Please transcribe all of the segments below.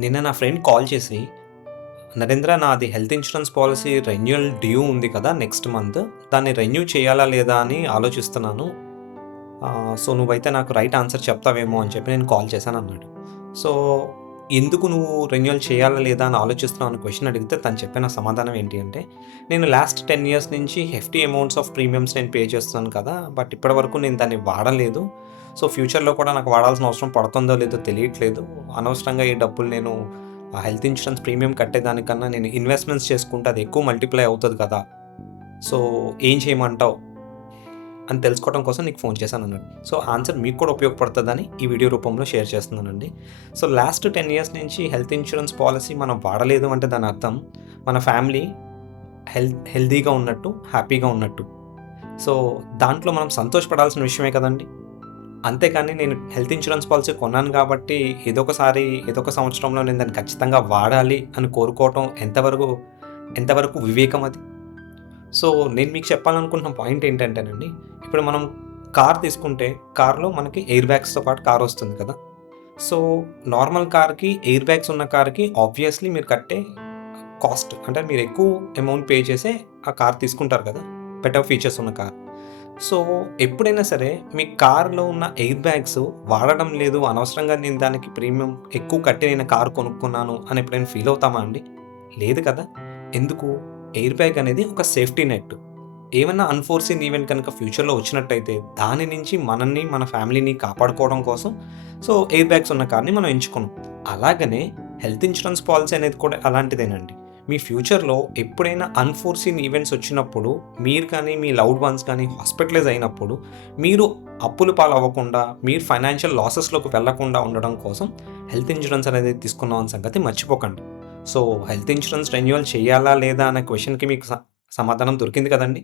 నిన్న నా friend call చేసి, "నరేంద్ర నాది health insurance policy renewal due ఉంది కదా నెక్స్ట్ మంత్. దాన్ని రెన్యూ చేయాలా లేదా అని ఆలోచిస్తున్నాను. సో, నువ్వైతే నాకు రైట్ ఆన్సర్ చెప్తావేమో" అని చెప్పి నేను కాల్ చేశానన్నాడు. సో, ఎందుకు నువ్వు రెన్యువల్ చేయాలా లేదా అని ఆలోచిస్తున్నావు అని క్వెషన్ అడిగితే తను చెప్పిన సమాధానం ఏంటి అంటే, "నేను లాస్ట్ 10 ఇయర్స్ నుంచి హెఫ్టీ అమౌంట్స్ ఆఫ్ ప్రీమియమ్స్ నేను పే చేస్తున్నాను కదా! బట్ ఇప్పటివరకు నేను దాన్ని వాడలేదు. సో, ఫ్యూచర్‌లో కూడా నాకు వాడాల్సిన అవసరం పడుతుందో లేదో తెలియట్లేదు. అనవసరంగా ఈ డబ్బులు నేను ఆ హెల్త్ ఇన్షూరెన్స్ ప్రీమియం కట్టేదానికన్నా నేను ఇన్వెస్ట్‌మెంట్స్ చేసుకుంటే అది ఎక్కువ మల్టిప్లై అవుతది కదా! సో, ఏం చేయమంటావు?" అని తెలుసుకోవడం కోసం నీకు ఫోన్ చేశానన్నాడు. సో, ఆన్సర్ మీకు కూడా ఉపయోగపడతదని ఈ వీడియో రూపంలో షేర్ చేస్తున్నానండి. సో, లాస్ట్ 10 ఇయర్స్ నుంచి హెల్త్ ఇన్షూరెన్స్ పాలిసీ మనం వాడలేదు అంటే దాని అర్థం మన ఫ్యామిలీ హెల్తీగా ఉన్నట్టు, హ్యాపీగా ఉన్నట్టు. సో, దాంట్లో మనం సంతోషపడాల్సిన విషయమే కదండీ! అంతేకాని నేను హెల్త్ ఇన్షూరెన్స్ పాలిసీ కొన్నాను కాబట్టి ఏదో ఒక సంవత్సరంలో నేను దాన్ని ఖచ్చితంగా వాడాలి అని కోరుకోవటం ఎంతవరకు వివేకం అది? సో, నేను మీకు చెప్పాలనుకుంటున్న పాయింట్ ఏంటంటేనండి, ఇప్పుడు మనం కార్ తీసుకుంటే, కార్‌లో మనకి ఎయిర్ బ్యాగ్స్‌తో పాటు కారొస్తుంది కదా! సో, నార్మల్ కార్‌కి, ఎయిర్ బ్యాగ్స్ ఉన్న కార్‌కి ఆబ్వియస్‌లీ మీరు కట్టే కాస్ట్ అంటే మీరు ఎక్కువ అమౌంట్ పే చేసే ఆ కార్ తీసుకుంటారు కదా! బెటర్ ఫీచర్స్ ఉన్న కార్. సో, ఎప్పుడైనా సరే మీ కార్‌లో ఉన్న ఎయిర్ బ్యాగ్స్ వాడడం లేదు, అనవసరంగా నేను దానికి ప్రీమియం ఎక్కువ కట్టి నేను కార్ కొనుక్కున్నాను అని ఎప్పుడైనా ఫీల్ అవుతామా అండి? లేదు కదా! ఎందుకు? ఎయిర్ బ్యాగ్ అనేది ఒక సేఫ్టీ నెట్. ఏమన్నా అన్‌ఫోర్సీన్ ఈవెంట్ కనుక ఫ్యూచర్‌లో వచ్చినట్టయితే, దాని నుంచి మనల్ని, మన ఫ్యామిలీని కాపాడుకోవడం కోసం సో, ఎయిర్ బ్యాగ్స్ ఉన్న కార్‌ని మనం ఎంచుకున్నాం. అలాగనే హెల్త్ ఇన్షూరెన్స్ పాలిసీ అనేది కూడా అలాంటిదేనండి. మీ ఫ్యూచర్‌లో ఎప్పుడైనా అన్‌ఫోర్సీన్ ఈవెంట్స్ వచ్చినప్పుడు, మీరు కానీ, మీ లవ్డ్ వన్స్ కానీ హాస్పిటలైజ్ అయినప్పుడు, మీరు అప్పుల పాలవ్వకుండా, మీరు ఫైనాన్షియల్ లాసెస్‌లోకి వెళ్ళకుండా ఉండడం కోసం హెల్త్ ఇన్షూరెన్స్ అనేది తీసుకున్నాం అన్న సంగతి మర్చిపోకండి. సో, హెల్త్ ఇన్షూరెన్స్ రెన్యువల్ చేయాలా లేదా అనే క్వెషన్‌కి మీకు సమాధానం దొరికింది కదండీ!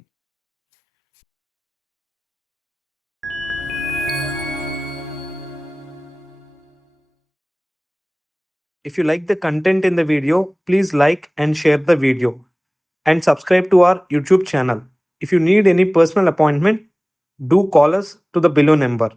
If you like the content in the video, please like and share the video and subscribe to our YouTube channel. If you need any personal appointment, do call us to the below number.